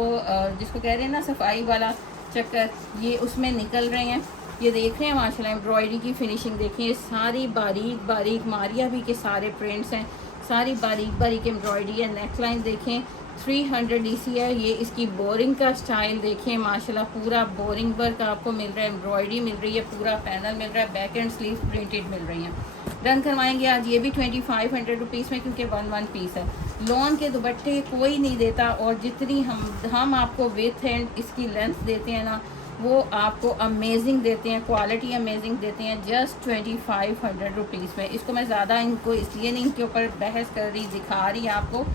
जिसको कह रहे हैं ना सफाई वाला चक्कर, ये उसमें निकल रहे हैं। ये देख रहे हैं माशाल्लाह एम्ब्रॉयडरी की फिनिशिंग देखें, ये सारी बारीक बारीक मारिया भी के सारे प्रिंट्स हैं, सारी बारीक बारीक एम्ब्रॉयडरी है। नेकलाइन देखें 300 DC है। ये इसकी बोरिंग का स्टाइल देखें माशाल्लाह, पूरा बोरिंग वर्क आपको मिल रहा है, एम्ब्रॉयडरी मिल रही है, पूरा पैनल मिल रहा है, बैक एंड स्लीव प्रिंटेड मिल रही हैं। डन करवाएंगे आज ये भी 2500 रुपीज़ में, क्योंकि 1 पीस है। लॉन के दुपट्टे कोई नहीं देता, और जितनी हम आपको विथ एंड इसकी लेंथ देते हैं ना, वो आपको अमेजिंग देते हैं, क्वालिटी अमेजिंग देते हैं, जस्ट 2500 रुपीज़ में। इसको मैं ज़्यादा इनको इसलिए नहीं इनके ऊपर बहस कर रही, दिखा रही आपको,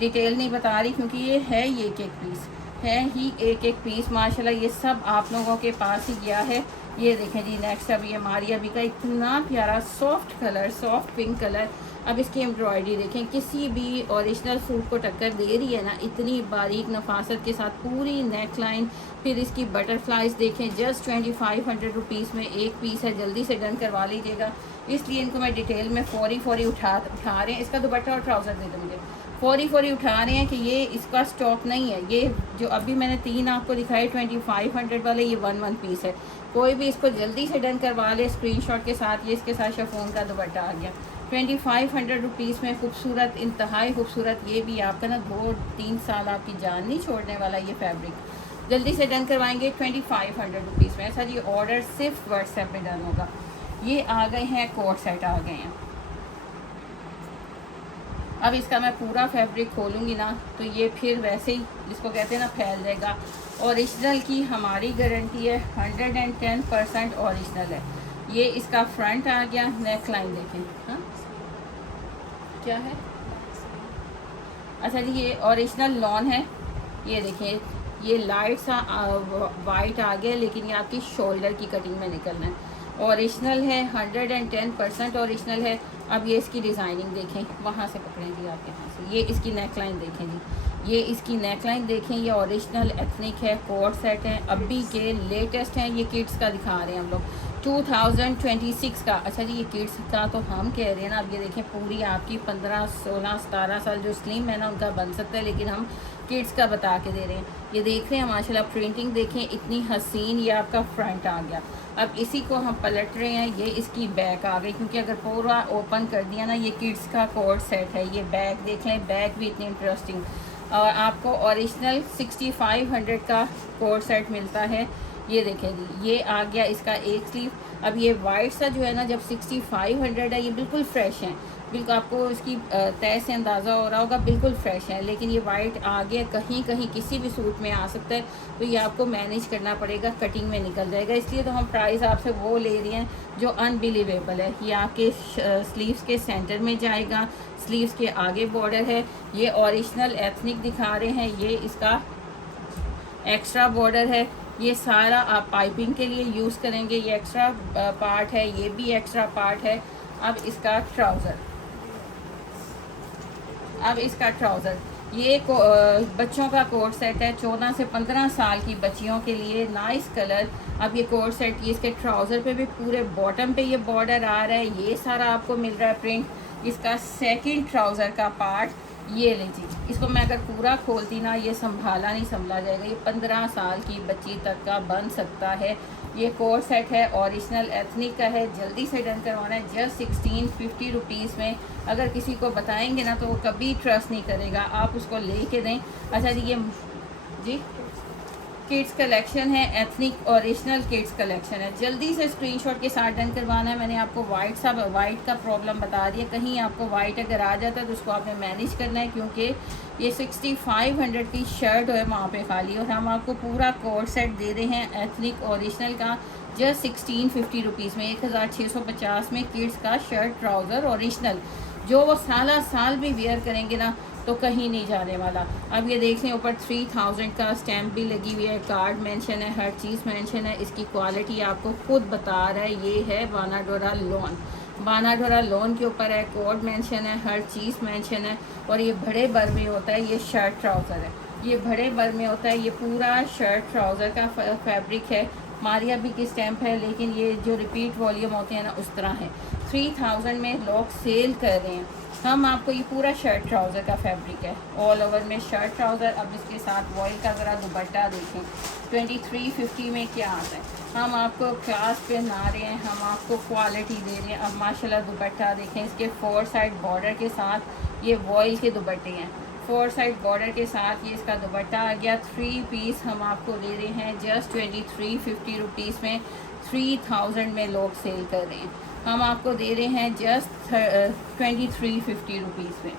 डिटेल नहीं बता रही, क्योंकि ये है ही एक पीस है ही एक पीस माशाल्लाह। ये सब आप लोगों के पास ही गया है। ये देखें जी, नेक्स्ट अब ये मारिया भी का इतना प्यारा soft colour, soft pink colour. अब इसकी एम्ब्रॉयडरी देखें, किसी भी ओरिजिनल सूट को टक्कर दे रही है ना, इतनी बारीक नफासत के साथ पूरी नेक लाइन। फिर इसकी बटरफ्लाइज देखें, जस्ट 2500 रुपीज़ में एक पीस है। जल्दी से डन करवा लीजिएगा, इसलिए इनको मैं डिटेल में फौरी उठा रहे हैं। इसका दुपट्टा और ट्राउज़र दे दो मुझे, फौरी उठा रहे हैं कि ये इसका स्टॉक नहीं है। ये जो अभी मैंने 3 आपको दिखाए 2500 वाले, ये 1 पीस है। कोई भी इसको जल्दी से डन करवा ले स्क्रीनशॉट के साथ। ये इसके साथ शिफॉन का दुपट्टा आ गया 2500 रुपीज़ में, खूबसूरत, इंतहाई खूबसूरत। ये भी आपका ना 2-3 साल आपकी जान नहीं छोड़ने वाला ये फैब्रिक। जल्दी से डन करवाएंगे 2500 रुपीज़ में। सर ये ऑर्डर सिर्फ व्हाट्सएप में डन होगा। ये आ गए हैं, कोट सेट आ गए हैं। अब इसका मैं पूरा फैब्रिक खोलूँगी ना, तो ये फिर वैसे ही जिसको कहते हैं ना फैल जाएगा। ओरिजिनल की हमारी गारंटी है, 110% ओरिजिनल है। ये इसका फ्रंट आ गया, नेक लाइन देखें, हाँ क्या है, अच्छा जी ये ओरिजिनल लॉन है। ये देखें, ये लाइट सा वाइट आ गया, लेकिन ये आपकी शोल्डर की कटिंग में निकलना है। ओरिजिनल है, 110% ओरिजिनल है। अब ये इसकी डिज़ाइनिंग देखें, वहाँ से पकड़ेंगे आपके यहाँ से। ये इसकी नेकलाइन देखें जी, ये इसकी नेकलाइन देखें, ये ओरिजिनल एथनिक है, कोट सेट है, अभी के लेटेस्ट हैं। ये किड्स का दिखा रहे हैं हम लोग, 2026 का। अच्छा जी ये किड्स का तो हम कह रहे हैं ना। अब ये देखें, पूरी आपकी 15, 16, 17 साल जो स्लिम है ना उनका बन सकता है, लेकिन हम किड्स का बता के दे रहे हैं। ये देख रहे हैं माशाल्लाह, प्रिंटिंग देखें इतनी हसीन। ये आपका फ्रंट आ गया। अब इसी को हम पलट रहे हैं, ये इसकी बैक आ गई, क्योंकि अगर पूरा ओपन कर दिया ना, ये किड्स का कोट सेट है। ये बैक देख लें, बैक भी इतनी इंटरेस्टिंग। और आपको ओरिजिनल 6500 का कोट सेट मिलता है। ये देखें जी, ये आ गया इसका एक स्लीव। अब ये वाइट सा जो है ना, जब 6500 है, ये बिल्कुल फ्रेश है, बिल्कुल आपको इसकी तय से अंदाज़ा हो रहा होगा, बिल्कुल फ्रेश है। लेकिन ये वाइट आगे कहीं कहीं किसी भी सूट में आ सकता है, तो ये आपको मैनेज करना पड़ेगा, कटिंग में निकल जाएगा। इसलिए तो हम प्राइस आपसे वो ले रहे हैं जो अनबिलीवेबल है। ये आपके स्लीव्स के सेंटर में जाएगा, स्लीव्स के आगे बॉर्डर है। ये ओरिजिनल एथनिक दिखा रहे हैं, ये इसका एक्स्ट्रा बॉर्डर है। ये सारा आप पाइपिंग के लिए यूज़ करेंगे, ये एक्स्ट्रा पार्ट है, ये भी एक्स्ट्रा पार्ट है। अब इसका ट्राउज़र, ये बच्चों का कोट सेट है, 14 से 15 साल की बच्चियों के लिए, नाइस कलर। अब ये कोट सेट, ये इसके ट्राउज़र पे भी पूरे बॉटम पे ये बॉर्डर आ रहा है, ये सारा आपको मिल रहा है प्रिंट। इसका सेकंड ट्राउज़र का पार्ट ये लीजिए, इसको मैं अगर पूरा खोलती ना, ये संभाला नहीं संभला जाएगा। ये 15 साल की बच्ची तक का बन सकता है। ये कोट सेट है, ओरिजिनल एथनिक का है। जल्दी से डन करवाना है, जस्ट 1650 रुपीज़ में। अगर किसी को बताएंगे ना तो वो कभी ट्रस्ट नहीं करेगा, आप उसको ले के दें। अच्छा जी, ये जी किड्स कलेक्शन है, एथनिक ओरिजिनल किड्स कलेक्शन है। जल्दी से स्क्रीनशॉट के साथ डन करवाना है। मैंने आपको वाइट का प्रॉब्लम बता दिया, कहीं आपको वाइट अगर आ जाता है तो उसको आपने मैनेज करना है, क्योंकि ये 6500 की शर्ट है वहाँ पे खाली, और हम आपको पूरा कोट सेट दे रहे हैं एथनिक ओरिजिनल का, जस्ट 1650 रुपीज़ में, 1650 में किड्स का शर्ट ट्राउज़र ओरिजिनल, जो वो साल भी वेयर करेंगे ना तो कहीं नहीं जाने वाला। अब ये देख लें, ऊपर 3000 का स्टैम्प भी लगी हुई है, कार्ड मेंशन है, हर चीज़ मेंशन है। इसकी क्वालिटी आपको खुद बता रहा है, ये है बानाडोरा लॉन, बानाडोरा लॉन के ऊपर है, कोड मेंशन है, हर चीज़ मेंशन है। और ये बड़े बर में होता है, ये शर्ट ट्राउज़र है, ये बड़े बर में होता है। ये पूरा शर्ट ट्राउज़र का फैब्रिक है, मारिया भी की स्टैम्प है, लेकिन ये जो रिपीट वॉल्यूम होते हैं ना उस तरह है। 3000 में लोग सेल कर रहे हैं, हम आपको ये पूरा शर्ट ट्राउज़र का फैब्रिक है, ऑल ओवर में शर्ट ट्राउज़र। अब इसके साथ वॉइल का ज़रा दुपट्टा देखें, 2350 में क्या आता है। हम आपको क्लास पे ना रहे हैं, हम आपको क्वालिटी दे रहे हैं। अब माशाल्लाह दुपट्टा देखें, इसके 4 साइड बॉर्डर के साथ ये वॉइल के दुपट्टे हैं। 4 साइड बॉर्डर के साथ ये इसका दुपट्टा आ गया। 3 पीस हम आपको दे रहे हैं जस्ट 2350 रुपीज़ में। 3000 में लोग सेल कर रहे हैं, हम आपको दे रहे हैं जस्ट 2350 रुपीज़ में।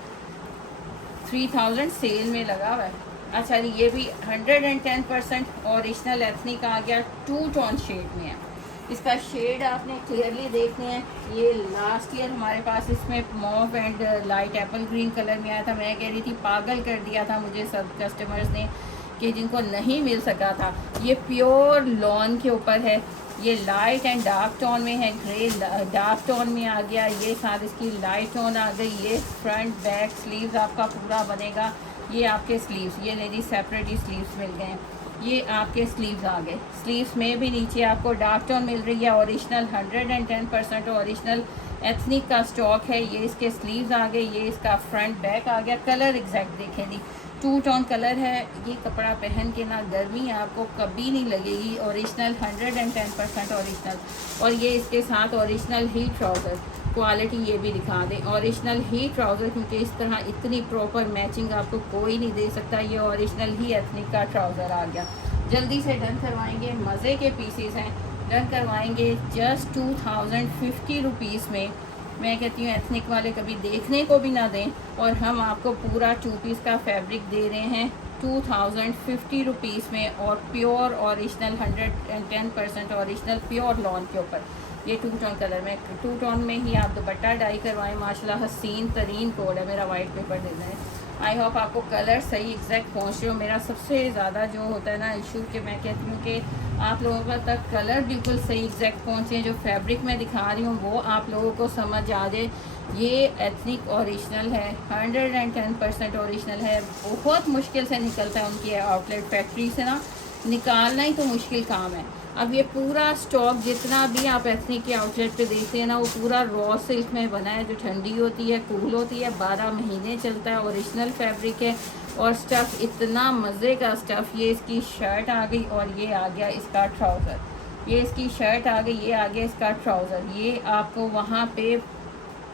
3000 सेल में लगा हुआ है। अच्छा जी, ये भी 110% ओरिजिनल एथनिक आ गया, 2 टोन शेड में है। इसका शेड आपने क्लियरली देखने हैं। ये लास्ट ईयर हमारे पास इसमें mauve and light Apple green colour में आया था। मैं कह रही थी पागल कर दिया था मुझे सब कस्टमर्स ने कि जिनको नहीं मिल सका था। ये प्योर लॉन के ऊपर है, ये लाइट एंड डार्क टोन में है। ग्रे डार्क टोन में आ गया, ये साथ इसकी लाइट टोन आ गई। ये फ्रंट बैक स्लीव्स आपका पूरा बनेगा। ये आपके स्लीव्स, ये लेडी सेपरेट ही स्लीव्स मिल गए हैं। ये आपके स्लीव्स आ गए। स्लीव्स में भी नीचे आपको डार्क टोन मिल रही है। ओरिजिनल 110% ओरिजिनल एथनिक का स्टॉक है। ये इसके स्लीव्स आ गए, ये इसका फ्रंट बैक आ गया। कलर एग्जैक्ट देखें जी, 2 टोन कलर है। ये कपड़ा पहन के ना गर्मी आपको कभी नहीं लगेगी। Original 110% original. और ये इसके साथ ओरिजिनल ही ट्राउज़र, क्वालिटी ये भी दिखा दें, ओरिजिनल ही ट्राउज़र, क्योंकि इस तरह इतनी प्रॉपर मैचिंग आपको कोई नहीं दे सकता। ये ओरिजिनल ही एथनिक का ट्राउज़र आ गया। जल्दी से डन करवाएंगे, मज़े के पीसीस हैं, डन करवाएंगे जस्ट 2050 रुपीज़ में। मैं कहती हूँ एथनिक वाले कभी देखने को भी ना दें। और हम आपको पूरा 2 पीस का फैब्रिक दे रहे हैं 2050 रुपीज़ में। और pure original 110% original pure lawn के ऊपर ये 2 टोन कलर में, 2 टोन में ही आप दुपट्टा डाई करवाएं। माशाल्लाह हसीन तरीन कोड है मेरा, वाइट पेपर दे दें। आई होप आपको कलर सही एग्जैक्ट पहुँच रहे हो। मेरा सबसे ज़्यादा जो होता है ना इशू कि मैं कहती हूँ कि आप लोगों तक कलर बिल्कुल सही एग्जैक्ट पहुँचे, जो फैब्रिक मैं दिखा रही हूँ वो आप लोगों को समझ आ जाए। ये एथनिक ओरिजिनल है, 110% ओरिजिनल है। बहुत मुश्किल से निकलता है उनकी आउटलेट फैक्ट्री से ना, निकालना ही तो मुश्किल काम है। अब ये पूरा स्टॉक जितना भी आप एथनिक के आउटलेट पे देखते हैं ना, वो पूरा रॉ सिल्क में बना है, जो ठंडी होती है, कूल होती है, 12 महीने चलता है। ओरिजिनल फैब्रिक है और स्टफ़ इतना मज़े का स्टफ़। ये इसकी शर्ट आ गई और ये आ गया इसका ट्राउज़र। ये इसकी शर्ट आ गई, ये आ गया इसका ट्राउज़र। ये आपको वहाँ पे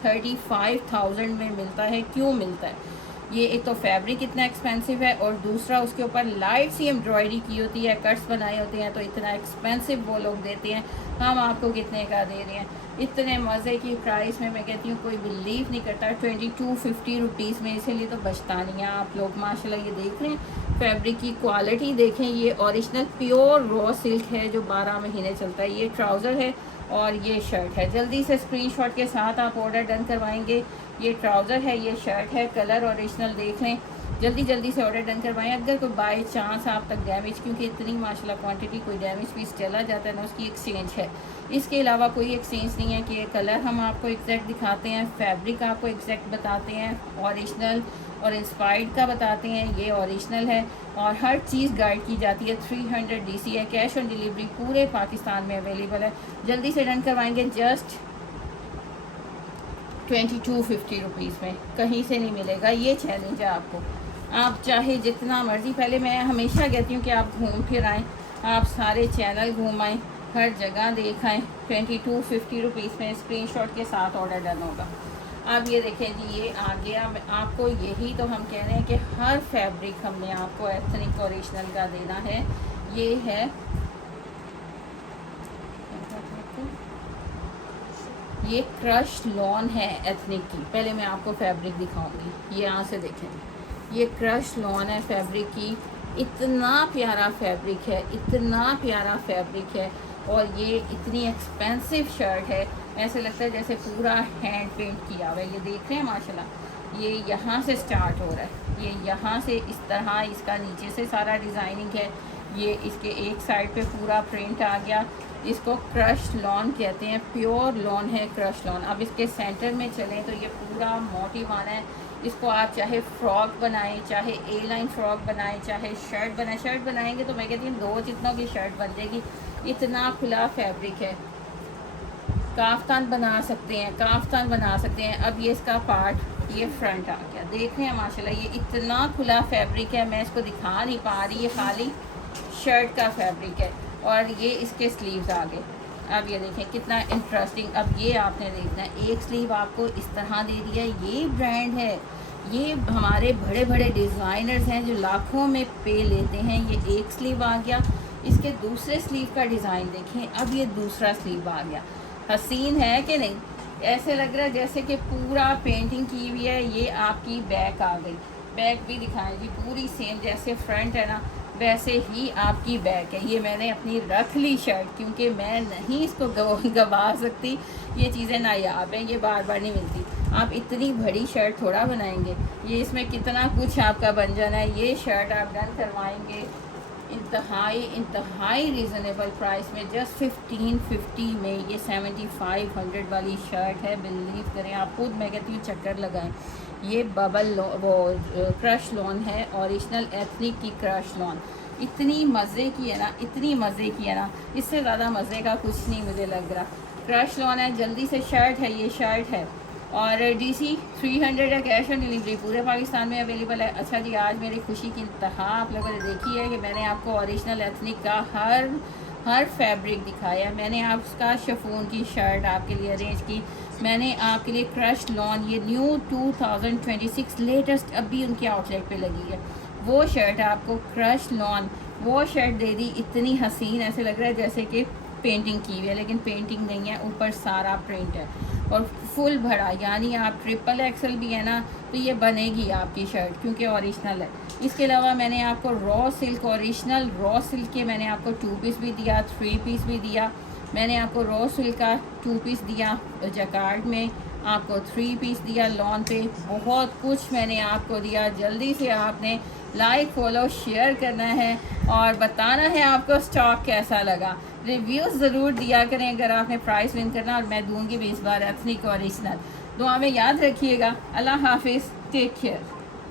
35,000 में मिलता है। क्यों मिलता है? ये एक तो फैब्रिक इतना एक्सपेंसिव है और दूसरा उसके ऊपर लाइट सी एम्ब्रॉयडरी की होती है, कट्स बनाए होते हैं, तो इतना एक्सपेंसिव वो लोग देते हैं। हम आपको कितने का दे रहे हैं इतने मज़े की प्राइस में? मैं कहती हूँ कोई बिलीव नहीं करता 2250 रुपीज़ में। इसीलिए तो बचता नहीं है। आप लोग माशाल्लाह ये देख रहे हैं, फैब्रिक की क्वालिटी देखें। ये ओरिजिनल प्योर रॉ सिल्क है जो 12 महीने चलता है। ये ट्राउज़र है और ये शर्ट है। जल्दी से स्क्रीनशॉट के साथ आप ऑर्डर डन करवाएंगे। ये ट्राउज़र है, ये शर्ट है, कलर ओरिजिनल देख लें। जल्दी जल्दी से ऑर्डर डन करवाएं। अगर कोई बाय चांस आप तक डैमेज, क्योंकि इतनी माशाल्लाह क्वांटिटी, कोई डैमेज पीस चला जाता है ना, उसकी एक्सचेंज है। इसके अलावा कोई एक्सचेंज नहीं है कि ये कलर हम आपको एग्जैक्ट दिखाते हैं, फैब्रिक आपको एग्जैक्ट बताते हैं, ओरिजिनल और इंस्पायर्ड का बताते हैं, ये ओरिजिनल है। और हर चीज़ गाइड की जाती है। 300 DC है, कैश ऑन डिलीवरी पूरे पाकिस्तान में अवेलेबल है। जल्दी से डन करवाएंगे जस्ट 2250 रुपीज़ में, कहीं से नहीं मिलेगा। ये चैलेंज है आपको। आप चाहे जितना मर्ज़ी, पहले मैं हमेशा कहती हूँ कि आप घूम फिर आएँ, आप सारे चैनल घूम आएँ, हर जगह देखाएँ। 2250 रुपीज़ में स्क्रीनशॉट के साथ ऑर्डर डन होगा। अब ये देखें जी, ये आ गया। आपको यही तो हम कह रहे हैं कि हर फैब्रिक हमने आपको एथनिक ओरिजिनल का देना है। ये है, ये क्रश लॉन है एथनिक की। पहले मैं आपको फैब्रिक दिखाऊंगी, ये यहाँ से देखें। ये क्रश लॉन है फैब्रिक की। इतना प्यारा फैब्रिक है, इतना प्यारा फैब्रिक है। और ये इतनी एक्सपेंसिव शर्ट है, ऐसे लगता है जैसे पूरा हैंड पेंट किया हुआ है। ये देख रहे हैं माशाल्लाह, ये यहाँ से स्टार्ट हो रहा है, ये यहाँ से इस तरह, इसका नीचे से सारा डिज़ाइनिंग है। ये इसके एक साइड पे पूरा प्रिंट आ गया। इसको क्रश लॉन कहते हैं, प्योर लॉन है क्रश लॉन। अब इसके सेंटर में चलें तो ये पूरा मोटिव आना है। इसको आप चाहे फ्रॉक बनाएं, चाहे ए लाइन फ्रॉक बनाएं, चाहे शर्ट बनाएं। शर्ट बनाएंगे तो मैं कहती हूँ 2 जितनों की शर्ट बन जाएगी। इतना खुला फैब्रिक है। काफ्तान बना सकते हैं, काफ्तान बना सकते हैं। अब ये इसका पार्ट, ये फ्रंट आ गया, देख रहे हैं माशाल्लाह। ये इतना खुला फैब्रिक है, मैं इसको दिखा नहीं पा रही, ये खाली शर्ट का फैब्रिक है। और ये इसके स्लीव्स आ गए। अब ये देखें कितना इंटरेस्टिंग। अब ये आपने देखना है, एक स्लीव आपको इस तरह दे दिया। ये ब्रांड है, ये हमारे बड़े बड़े डिज़ाइनर्स हैं जो लाखों में पे लेते हैं। ये एक स्लीव आ गया। इसके दूसरे स्लीव का डिज़ाइन देखें। अब ये दूसरा स्लीव आ गया। हसीन है कि नहीं? ऐसे लग रहा है जैसे कि पूरा पेंटिंग की हुई है। ये आपकी बैक आ गई। बैक भी दिखाएं जी, पूरी सेम जैसे फ्रंट है ना वैसे ही आपकी बैक है। ये मैंने अपनी रख ली शर्ट, क्योंकि मैं नहीं इसको गवा सकती। ये चीज़ें नायाब हैं, ये बार बार नहीं मिलती। आप इतनी बड़ी शर्ट थोड़ा बनाएंगे। ये इसमें कितना कुछ आपका बन जाना है। ये शर्ट आप डन करवाएंगे इंतहाई रिजनेबल प्राइस में, जस्ट 1550 में। ये 7500 वाली शर्ट है। बिलीव करें आप खुद, मैं कहती हूँ चक्कर लगाएं। ये वो क्रश लॉन है, ओरिजिनल एथनिक की क्रश लॉन। इतनी मज़े की है ना, इतनी मज़े की है ना, इससे ज़्यादा मज़े का कुछ नहीं मुझे लग रहा। क्रश लॉन है, जल्दी से शर्ट है, ये शर्ट है। और DC 300 है, कैश ऑन डिलीवरी पूरे पाकिस्तान में अवेलेबल है। अच्छा जी, आज मेरी खुशी की इंतहा आप लोगों ने देखी है कि मैंने आपको ओरिजिनल एथनिक का हर फैब्रिक दिखाया। मैंने आपका शिफॉन की शर्ट आपके लिए अरेंज की। मैंने आपके लिए क्रश लॉन, ये न्यू 2026 लेटेस्ट अभी उनके आउटलेट पे लगी है, वो शर्ट आपको क्रश लॉन वो शर्ट दे दी। इतनी हसीन, ऐसे लग रहा है जैसे कि पेंटिंग की हुई है, लेकिन पेंटिंग नहीं है, ऊपर सारा प्रिंट है और फुल भरा। यानी आप ट्रिपल एक्सल भी है ना तो ये बनेगी आपकी शर्ट, क्योंकि ओरिजिनल है। इसके अलावा मैंने आपको raw silk, original raw silk के मैंने आपको 2 पीस भी दिया, 3 पीस भी दिया। मैंने आपको रॉ सिल्क का 2 पीस दिया, जकार्ड में आपको 3 पीस दिया, लॉन पे बहुत कुछ मैंने आपको दिया। जल्दी से आपने लाइक फॉलो शेयर करना है और बताना है आपको स्टॉक कैसा लगा। रिव्यूज़ ज़रूर दिया करें अगर आपने प्राइस विन करना, और मैं दूंगी भी इस बार एथनिक ओरिजिनल। दुआ में याद रखिएगा। अल्लाह हाफिज़, टेक केयर।